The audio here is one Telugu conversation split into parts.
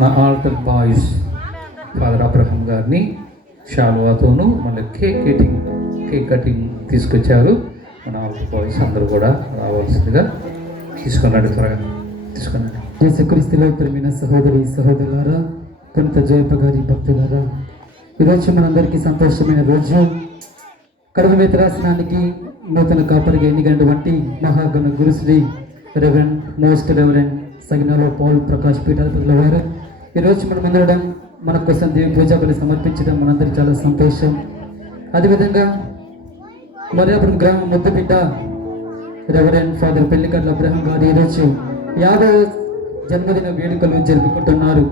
మన ఆల్టర్ బాయ్స్ ఫాదర్ అబ్రహం గారిని షాల్వాతోను మన కేక్ కటింగ్ కేక్ కటింగ్ తీసుకొచ్చారు. మన ఆల్టర్ బాయ్స్ అందరూ కూడా రావాల్సిందిగా తీసుకున్నాడు త్వరగా. తీసుకున్నాడు. యేసుక్రీస్తులో ప్రేమైన సహోదరి సహోదరులారా కొంత జయప గారి భక్తులారా ఈరోజు మనందరికీ సంతోషమైన రోజు. కడవ మిత్రాసనానికి నూతన కాపరిగా ఎన్నికైనటువంటి మహాగణ గురుశ్రీ రెవరెండ్ మోస్ట్ రెవరెండ్ సగినాలో పౌల్ ప్రకాష్ పీఠాధిపతుల వారు ఈరోజు మనం అందరం మన కోసం దేవి పూజాబలి సమర్పించడం మనందరికీ చాలా సంతోషం. అదేవిధంగా మర్యాపురం గ్రామం ముద్దబిడ్డ reverend father Pellikatla Abraham garu ఈరోజు యాభై జన్మదిన వేడుకలు జరుపుకుంటున్నారు.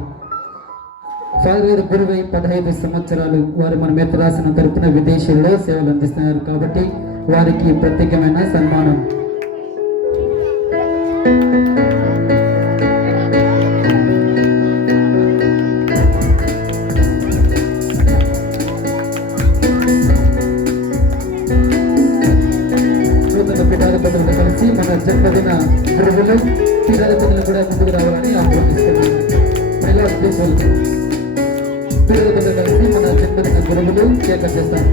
ఫాదర్ గారు గురువై పదహైదు సంవత్సరాలు వారు మన మీద రాసిన తరపున విదేశీయుల్లో సేవలు అందిస్తున్నారు కాబట్టి వారికి ప్రత్యేకమైన సన్మానం. దంపతులను కలిసి మన జన్మదిన గురువులు పీఠాధిపతులు కూడా ముందుకు రావాలని ఆహ్వానిస్తున్నాను మహిళా కలిసి మన జన్మదిన గురువులు కేక చేస్తాం